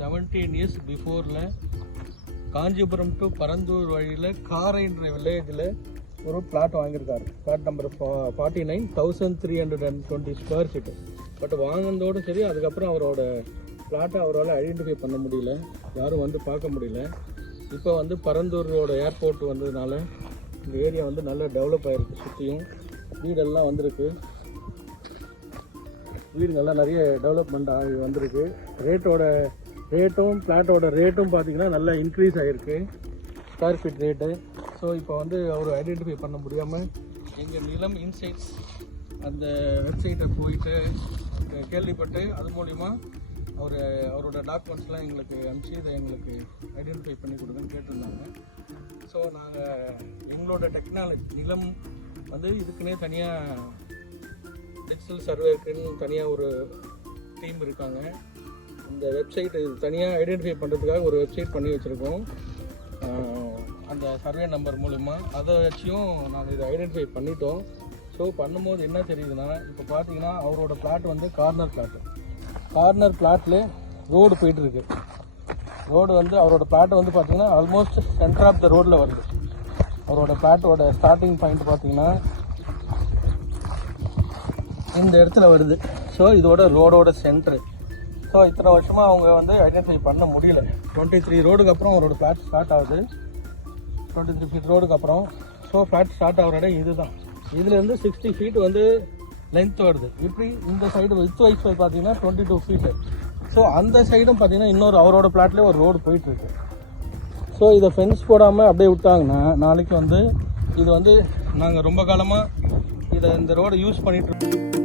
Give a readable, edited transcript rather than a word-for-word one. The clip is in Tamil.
17 years பிஃபோரில் காஞ்சிபுரம் டு பரந்தூர் வழியில் காரைன்ற வில்லேஜில் ஒரு பிளாட் வாங்கியிருக்காரு. Plot number 49, 1320 square feet. But வாங்கினதோடு சரி, அதுக்கப்புறம் அவரோட பிளாட்டை அவரால் ஐடென்டிஃபை பண்ண முடியல, யாரும் வந்து பார்க்க முடியல. இப்போ வந்து பரந்தூரோட ஏர்போர்ட் வந்ததுனால இந்த ஏரியா வந்து நல்லா டெவலப் ஆகிருக்கு. சுற்றியும் வீடெல்லாம் வந்திருக்கு, வீடுங்கள்லாம் நிறைய டெவலப்மெண்ட் ஆகி வந்திருக்கு. பிளாட்டோட ரேட்டும் பார்த்திங்கன்னா நல்லா இன்க்ரீஸ் ஆகிருக்கு, ஸ்கொயர் ஃபீட் ரேட்டு. ஸோ இப்போ வந்து அவர் ஐடென்டிஃபை பண்ண முடியாமல் எங்கள் நிலம் இன்சைட்ஸ் அந்த வெப்சைட்டை போயிட்டு கேள்விப்பட்டு அது மூலிமா அவரோட டாக்குமெண்ட்ஸ்லாம் எங்களுக்கு அனுப்பிச்சி இதை எங்களுக்கு ஐடென்டிஃபை பண்ணி கொடுங்கன்னு கேட்டிருந்தாங்க. ஸோ நாங்கள் எங்களோட டெக்னாலஜி நிலம் வந்து இதுக்குன்னே தனியாக டிஜிட்டல் சர்வேக்குன்னு தனியாக ஒரு டீம் இருக்காங்க. இந்த வெப்சைட் இது தனியாக ஐடென்டிஃபை பண்ணுறதுக்காக ஒரு வெப்சைட் பண்ணி வச்சுருக்கோம். அந்த சர்வே நம்பர் மூலிமா அதை வச்சியும் நாங்கள் இதை ஐடென்டிஃபை பண்ணிட்டோம். ஸோ பண்ணும்போது என்ன தெரியுதுன்னா, இப்போ பார்த்தீங்கன்னா அவரோட பிளாட் வந்து கார்னர் பிளாட்டில் ரோடு போயிட்டுருக்கு. ரோடு வந்து அவரோட பிளாட்டை வந்து பார்த்தீங்கன்னா ஆல்மோஸ்ட் சென்டர் ஆஃப் த ரோடில் வருது. அவரோட பிளாட்டோட ஸ்டார்டிங் பாயிண்ட் பார்த்தீங்கன்னா இந்த இடத்துல வருது. ஸோ இதோட ரோடோட சென்டரு. ஸோ இத்தனை வருஷமாக அவங்க வந்து ஐடென்டிஃபை பண்ண முடியல. 23 ரோடுக்கு அப்புறம் அவரோட பிளாட் ஸ்டார்ட் ஆகுது, 23 ஃபீட் ரோடுக்கு அப்புறம். ஸோ பிளாட் ஸ்டார்ட் ஆகிற இடம் இது தான். இதுலேருந்து 60 ஃபீட் வந்து லென்த் வருது. இப்படி இந்த சைடு வித் வைஸ் பார்த்தீங்கன்னா 22 ஃபீட்டு. ஸோ அந்த சைடும் பார்த்தீங்கன்னா இன்னொரு அவரோட பிளாட்லேயே ஒரு ரோடு போயிட்டுருக்கு. ஸோ இதை ஃபென்ஸ் போடாமல் அப்படியே விட்டாங்கன்னா நாளைக்கு வந்து இது வந்து நாங்கள் ரொம்ப காலமாக இந்த ரோடை யூஸ் பண்ணிகிட்ருக்கோம்.